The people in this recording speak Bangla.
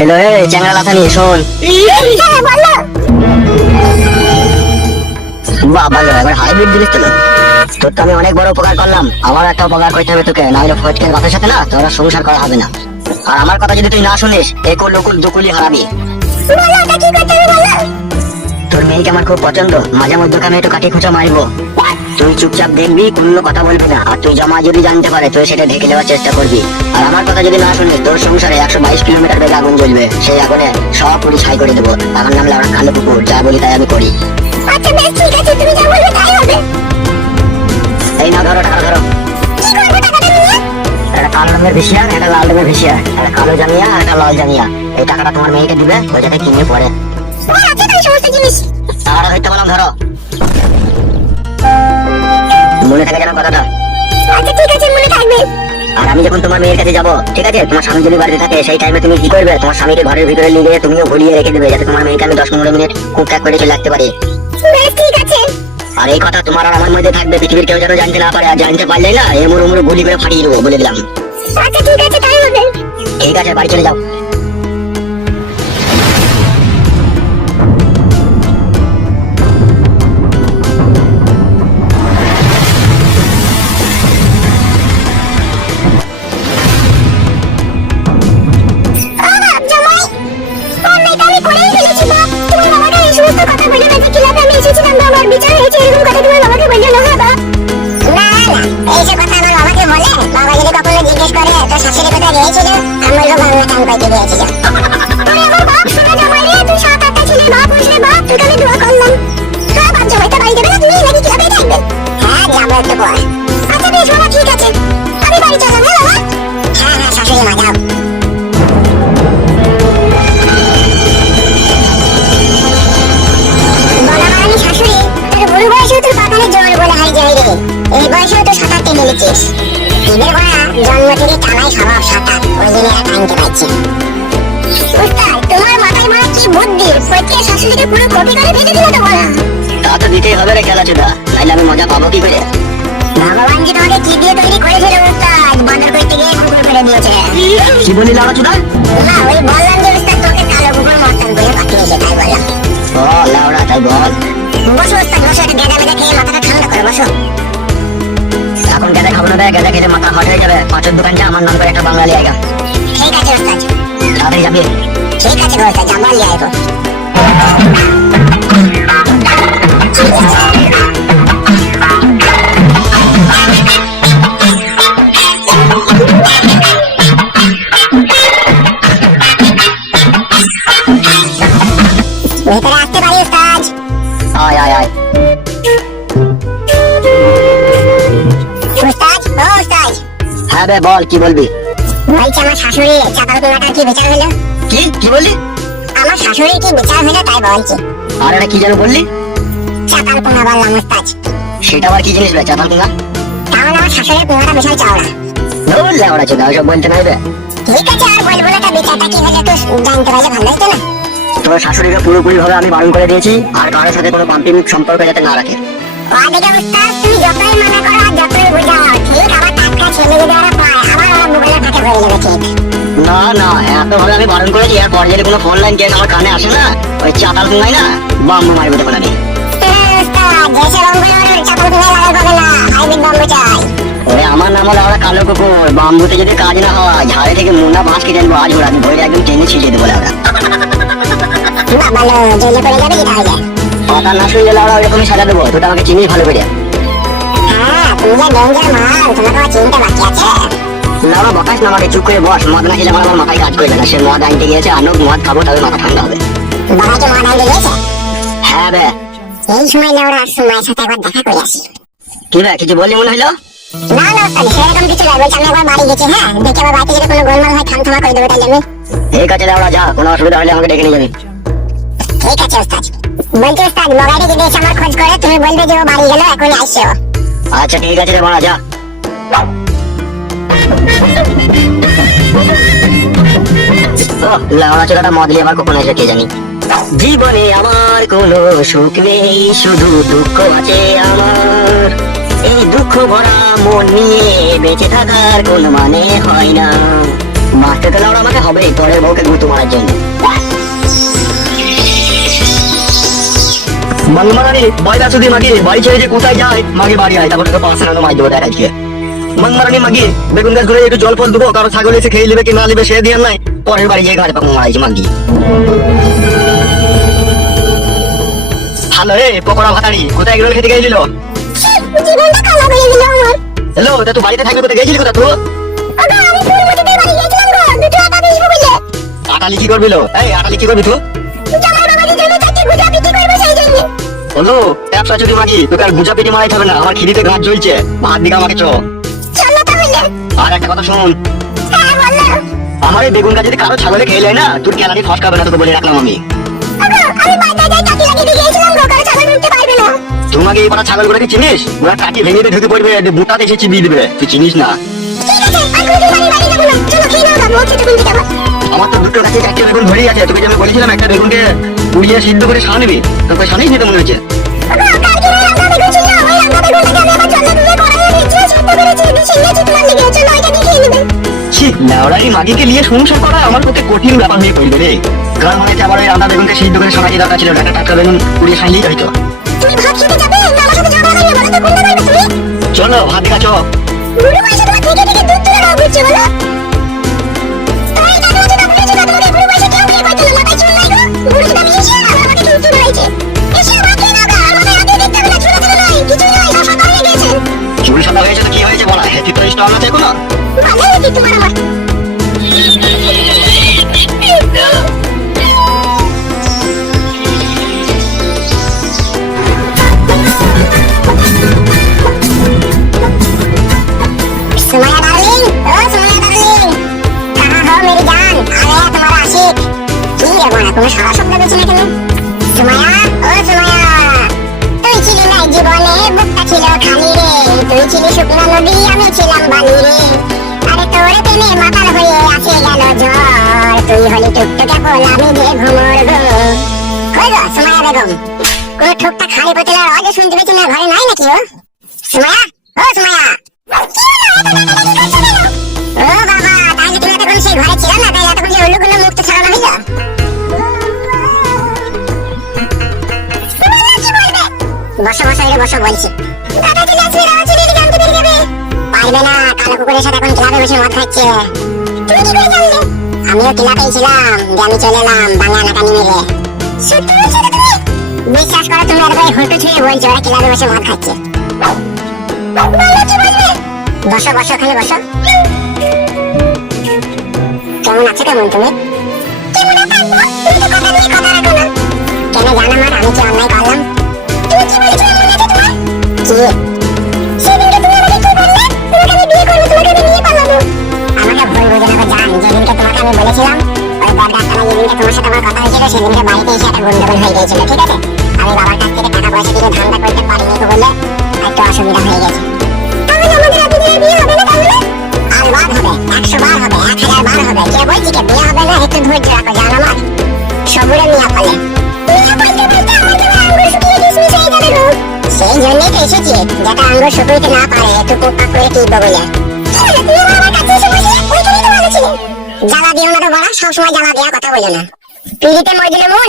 হ্যালো, এই চ্যাংড়া লাথানি শোন। বাবা এবার হাইব্রিড দিলিস তো। তোর তো আমি অনেক বড় উপকার করলাম, আমার একটা উপকার করতে হবে তোকে, না হলে ফটকের বাপের সাথে না তোরা সংসার করা হবে না। আর আমার কথা যদি তুই না শুনিস একুল উকুল দুকুলি হারাবি। তোর মেয়েকে আমার খুব পছন্দ, মাঝে মধ্যে আমি একটু কাটি খুঁচা মারবো, তুই চুপচাপ দেখবি, কোনো কথা বলবি না। আর তুই জামা যদি জানতে পারে তুই সেটা ঢেকে দেওয়ার চেষ্টা করবি। আর আমার কথা যদি না শুনিস তোর সংসারে 122 কিলোমিটার বেগে আগুন জ্বলবে, সেই আগুনে সব পুরি ছাই করে দেবো। আমার নাম লাউড়া কালো কুকুর, যা বলি তাই আমি করি। আচ্ছা বেশ ঠিক আছে, তুমি যা বলবে তাই হবে। এই না ধরো, টাকা ধরো। কি করব টাকাটা নিয়ে? একটা কালো রঙের ভিসিয়া, একটা লাল রঙের ভিসিয়া, একটা কালো জামিয়া, একটা লাল জামিয়া। এই টাকাটা তোমার মেয়েকে দিবে, ওই যাতে কিনে পড়ে। তোমার আছে তাই সমস্ত জিনিস? টাকাটা ধরতে বললাম, ধরো। মনে থাকে যেন কথাটা। আচ্ছা ঠিক আছে, মনে থাকবে। আর আমি যখন তোমার মেয়ের কাছে যাবো, ঠিক আছে, তোমার স্বামী যদি বাড়িতে থাকে সেই টাইমে তুমি কি করবে, তোমার স্বামীকে ঘরের ভিতরে নিয়ে গিয়ে তুমিও ভুলিয়ে রেখে দেবে, যাতে তোমার মেয়েকে আমি 10-15 মিনিট খুব ট্যাক করে চলে আসতে পারি। বেশ ঠিক আছে। আর এই কথা তোমার আর আমার মধ্যে থাকবে, পৃথিবীর কেউ যেন জানতে না পারে। আর জানতে পারলে না এমুড়ো মুড়ো গুলি করে ফাটিয়ে দেবো, বলে দিলাম। আচ্ছা ঠিক আছে, তাই হবে। ঠিক আছে, বাড়ি চলে যাও। বাপ জামাই, অন্যায়টা আমি করেই ফেলেছি বাপ। তোমার বাবাকে এই সমস্ত কথা বলে না যে কিভাবে আমি এসেছিলাম বা আমার বিচার হয়েছে, এরকম কথা তোমার বাবাকে বললে না বাবা? না না, এইসব কথা আমার বাবাকে বলে, বাবা যদি কখনো জিজ্ঞেস করে তোর শাশুড়ি কোথায় গিয়েছিল, আমি বলবো বাংলা টান পাইতে গিয়েছিল। আরে আমার বাপ শোনা জামাই রে, তুই 7-8টা ছেলে বাপ হইলে বাপ, তোকে আমি দোয়া করলাম। হ্যাঁ বাপ জামাইটা বাড়ি যাবে না তুমি, নাকি কিভাবে থাকবে? হ্যাঁ যাবো একটু পর। আচ্ছা বেশ বাবা, ঠিক আছে, আমি বাড়ি চললাম। হ্যাঁ বাবা। হ্যাঁ হ্যাঁ শাশুড়ি মা, যাও। বলামারানি শাশুড়ি, তোর বুড়ো বয়সেও তোর পাতালে জোর বলে হাই যায় রে। এই বয়সেও তো সাঁতার টেনে নিচ্ছিস। দিনের বেলা জন্ম থেকে টানাই স্বভাব সাঁতার, ওই জন্য এরা টানতে পারছে। উস্তাদ, তোমার মাথায় মারা কি বুদ্ধি, ফটকে শাশুড়িকে পুরো কপি করে ফেলে দিল তো বলা। তা তো দিতেই হবে রে খেলা চোদা, নাইলে আমি মজা পাবো কি করে? ভগবান যে তোমাকে কি দিয়ে তৈরি করেছিল উস্তাদ, বাঁদর করতে গিয়ে কুকুর ফেলে দিয়েছে। কি বলি লাউড়া চোদা? না ওই বললাম যে উস্তাদ তোকে কালো কুকুর মস্তান করে পাঠিয়েছে, তাই বললাম। ও লাউড়া, তাই বল। বসো উস্তাদ, বসো, একটা গেঁদা মেদা খেয়ে মাথাটা ঠান্ডা করে বসো। এখন গেঁদা খাবো না রে, গেঁদা খেলে মাথা হট হয়ে যাবে। পাঁচের দোকানটা আমার নাম করে একটা বাঙালি আইগা। ঠিক আছে উস্তাদ। তাড়াতাড়ি যাবি। ঠিক আছে উস্তাদ, জাম্বাল লিয়ে আইবো। ভেতরে আসতে পারি উস্তাদ? আয় আয় আয়। উস্তাদ, ও উস্তাদ, হ্যাঁ রে বল, কি বলবি? বলছি আমার শাশুড়ি চাতাল কোনাটার কি বিচার হলো? কি কি বললি? আমার শাশুড়ির কি বিচার হলো তাই বলছি। আর এটা কি যেন বললি? চাতাল কোনা বললাম উস্তাদ। সেটা আবার কি জিনিস রে, চাতাল কুঙা? তাহলে আমার শাশুড়ির কোনাটা বিশাল চওড়া। ধুর লাউড়া চোদা, ওসব বলতে নাই রে। ঠিক আছে আর বলবো না, তা বিচারটা কি হলো একটু জানতে পারলে ভালো হতো না? তোর শাশুড়িকে পুরোপুরি ভাবে আমি বারণ করে দিয়েছি, আর কারোর সাথে কোনো পাম্পিং সম্পর্ক যাতে না রাখে। ওদিকে উস্তাদ, তুমি যতই মানা করো আর যতই বোঝাও, ঠিক আমার টাটকা ছেলে যদি ওরা পায়, আবার ওরা মোবাইলের ফাঁকে ভরে যাবে। ঠিক না না, এত ভাবে আমি বারণ করেছি, আর পরে যদি কোনো ফোন লাইন কেস আমার কানে আসে না, ওই চাতাল কুঙাই না বাম্বু মারবো তখন আমি। উস্তাদ, যেসব অঙ্গুলের চাতাল কোনায় লাগাই পাবে না, হাইব্রিড বাম্বু চাই। ওরে আমার নাম হলো ওরা কালো কুকুর, বাম্বুতে যদি কাজ না হয় ঝাড়ে থেকে মুন্না বাঁশ কেটে আনবো আজ ওরা, আমি ভরে একদম টেনে ছিটিয়ে দেবো ওরা। না ভালো, জেলে পড়ে যাবে কি তাহলে? কথা না শুনলে ওরা ওইরকমই সাজা দেবো, তুই তো আমাকে চিনিস ভালো করে। হ্যাঁ তুমি যে ডেঞ্জার মাল, তোমাকে আমার চিনতে বাকি আছে। লাউড়া বকাস না আমাকে, চুপ করে বস। মদ না খেলে আমার মাথায় কাজ করবে না। সে মদ আনতে গিয়েছে, আনুক, মদ খাবো, তবে মাথা ঠান্ডা হবে। বাবাকে মদ আনতে গিয়েছে? হ্যাঁ বে। এই সময় লেওড়া সময়ের সাথে একবার দেখা করে আসি। কি বে, কিছু বললি মনে হইলো? না না উস্তাদ, সেরকম কিছু নয়, বলছি আমি একবার বাড়ি গেছি। হ্যাঁ দেখে আবার বাড়িতে যদি কোনো গোলমাল হয় থামথামা করে দেবো তাহলে আমি। ঠিক আছে লাউড়া, যা, কোনো অসুবিধা হলে আমাকে ডেকে নিয়ে যাবি। ঠিক আছে উস্তাদ। বলছি উস্তাদ, মগাইটা যদি এসে আমার খোঁজ করে তুমি বলবে যে ও বাড়ি গেল, এখনই আসছে ও। আচ্ছা ঠিক আছে রে বাড়া, যা। লাউড়া চোদাটা মদ নিয়ে আবার কখন এসে কে জানি। জীবনে আমার কোনো সুখ নেই, শুধু দুঃখ আছে আমার। এই দুঃখ ভরা মন নিয়ে বেঁচে থাকার কোনো মানে হয় না। মারতে গেলে ওরা আমাকে হবেই পরের বউকে গুঁতো মারার জন্য। মনমারানি বয়লা শুধু মাগি বাড়ি ছেড়ে যে কোথায় যায়, মাগে বাড়ি আয়, তারপর তোকে 500 টাকা মাই দেবো দেখ আজকে। মনমারানি মাগি বেগুন গাছ ঘুরে একটু জল ফল দেবো, কারো ছাগল এসে খেয়ে নেবে কি না নেবে সে দিয়ে নাই, পরের বাড়ি গিয়ে ঘাড়ে পাক মারাইছি মাগি। হ্যালো রে পকোড়া ভাতারি, কোথায় এগুলো খেতে গেছিল? জীবনটা খারাপ হয়ে গেল আমার। হ্যালো তা তুই বাড়িতে থাকবি, কোথায় গেছিলি কোথা তুই? ওগো আমি ফুলমতিদের বাড়ি গিয়েছিলাম গো, দুটো আটা বেচবো বলে। আটালি কি করবিল? এই আটালি কি করবি তুই? জামাই বাবাজি জন্য চারটে গুজা বিক্রি করবো সেই জন্য। বলো ব্যবসা যদি মাগি তোকে আর গুজা পেটি মারাইতে হবে না, আমার খিদিতে ঘাট জ্বলছে, ভাত দিকে আমাকে চো। চলো তাহলে। আর একটা কথা শোন, হ্যাঁ বলো। আমার এই বেগুন গাছ যদি কারো ছাগলে খেয়ে যায় না, তোর কেলানি ফসকাবে না, তোকে বলে রাখলাম আমি। ওগো আমি বাইরে যাই কাটি লাগিয়ে গিয়েছিলাম গো, কারো ছাগল ঢুকতে পারবে না। তোমাকে এই পাড়া ছাগলগুলোকে চিনিস? ওরা কাটি ভেঙে দিয়ে ঢুকে পড়বে, বুটাতে এসে চিবিয়ে দিবে, তুই চিনিস না। ঠিক আছে আর কোনোদিন বাড়ি যাবো না, চলো খেয়ে নাও বাবু, খেতে কোন দিকে আমার তো দুটো কাছে চারটে বেগুন ধরেই আছে, তোকে যে আমি বলেছিলাম একটা বেগুনকে পুড়িয়ে সিদ্ধ করে সারা নিবি, তোকে সানিস নিতে মনে হচ্ছে। ওগো কালকে রান্না বেগুন ছিল, ওই রান্না বেগুনটাকে আমি আবার জলে ধুয়ে কড়াইয়ে ভেজে সিদ্ধ করেছি, বিছিয়ে তোমার লেগে চলো ওইটা দিয়ে খেয়ে নেবে। ছি লেওড়াই মাগিকে নিয়ে সংসার করা আমার পক্ষে কঠিন ব্যাপার হয়ে পড়বে রে। কারণ মনে হচ্ছে আবার ওই রান্না বেগুনকে সিদ্ধ করে সানাই দরকার ছিল, একটা টাটকা বেগুন পুড়িয়ে সাইলেই হয়তো। তুমি ভাত খেতে যাবে না আমার সাথে ঝগড়া করিয়ে বলো তো কোনটা করবে তুমি? চলো ভাত দেখা চো। বুড়ো বয়সে তোমার থেকে থেকে দুধ তুলে নাও বুঝছো বলো? তোমার এই দাদু দাদু বুঝছো না, তোমাকে বুড়ো বয়সে কেউ বিয়ে করতে না, মাথায় চুল নাই গো। বুড়ো দাদু এসে আমাকে কিন্তু চুল বাড়াইছে। এসে ভাত খেয়ে নাও গো, আর মাথায় হাতে দেখতে হবে না, চুল চুল নাই, কিছু নাই, সব সাদা হয়ে গেছে। চুল সাদা হয়েছে তো কি হয়েছে বলা, হেতি তো স্টল আছে কোনো? ভালো হয়েছে তোমার আমার। सुमैया डार्लिंग, ओ सुमैया डार्लिंग, कहाँ हो मेरी जान? आ गया तुम्हारा आशिक। কি রে বোনা, কোনো সারা শব্দ পেয়েছি না কেন? সুমৈয়া, ও সুমৈয়া, তুই ছিলি না জীবনে, বুকটা ছিল খালি রে, তুই ছিলি শুকনো নদী, আমি ছিলাম বালি রে। আরে তোর প্রেমে মাতাল হয়ে আসে গেল ঝড়, তুই হলি টুকটুকে ফুল, আমি যে ভ্রমর গো। কই গো সুমৈয়া বেগম, কোনো ঠুকটা খালি বোতলের আওয়াজও শুনতে পেয়েছি না, ঘরে নাই নাকি ও? সুমৈয়া, ও সুমৈয়া। ও বাবা, তাহলে তুমি এতক্ষণ সেই ঘরে ছিল না, তাই এতক্ষণ সেই উল্লুগুলো মুখ তো ছাড়ানো হইল। বসো বসো রে বসো বলছি। দাদা চলে আসবে, দাদা চলে এলে জানতে পেরে যাবে। পারবে না, কালো কুকুরের সাথে এখন ক্লাবে বসে মদ খাচ্ছে। তুমি কি করে জানলে? আমিও ক্লাবেই ছিলাম, যে আমি চলে এলাম বাংলা নাকানি মেরে। সত্যি বলছো তো তুমি? বিশ্বাস করো, তুমি আর ভাই হোঁটো ছুঁয়ে বলছো ওরা ক্লাবে বসে মদ খাচ্ছে। বলো কি বলবে? বসো বসো, ওখানে বসো। কেমন আছো কেমন তুমি? কেমন থাকবো, তুমি তো কথা দিয়ে কথা রাখো না। কেন জানো আমার আমি কি অন্যায় করলাম? তুমি কি বলেছিলে মনে আছে তোমার? কি? সেদিনকে তুমি আমাকে কি বললে? তোমাকে আমি বিয়ে করবো, তোমাকে আমি নিয়ে পালাবো। আমাকে ভুল বুঝে নেবে জান, যেদিনকে তোমাকে আমি বলেছিলাম ওই বরগাছতলা যেদিনকে তোমার সাথে আমার কথা হয়েছিল, সেদিনকে বাড়িতে এসে একটা গন্ডগোল হয়ে গিয়েছিল, ঠিক আছে? আমি বাবার কাছ থেকে টাকা পয়সা দিয়ে ধান্দা করতে পারিনি তো বলে একটু অসুবিধা হয়ে গেছে। তাহলে আমাদের এতদিনে বিয়ে হবে না তাহলে? আর বার হবে, 100 বার হবে, 1000 বার হবে, কে বলছি কে বিয়ে হবে না? একটু ধৈর্য রাখো জান আমার, সবুরে মিয়া ফলে। মিয়া বলতে বলতে আমার তো আঙ্গুর শুকিয়ে ডিসমিস হয়ে যাবে গো। সেই জন্যই তো এসেছি, যেটা আঙ্গুর শুকাইতে না পারে একটু পোকা করে টিপবো বলে। তুমি আমার কাছে এসে বসে ওইখানেই তো ভালো ছিলে। জ্বালা দিও না তো বড়া, সবসময় জ্বালা দেওয়া কথা বলো না। পিড়িতে মজলে মন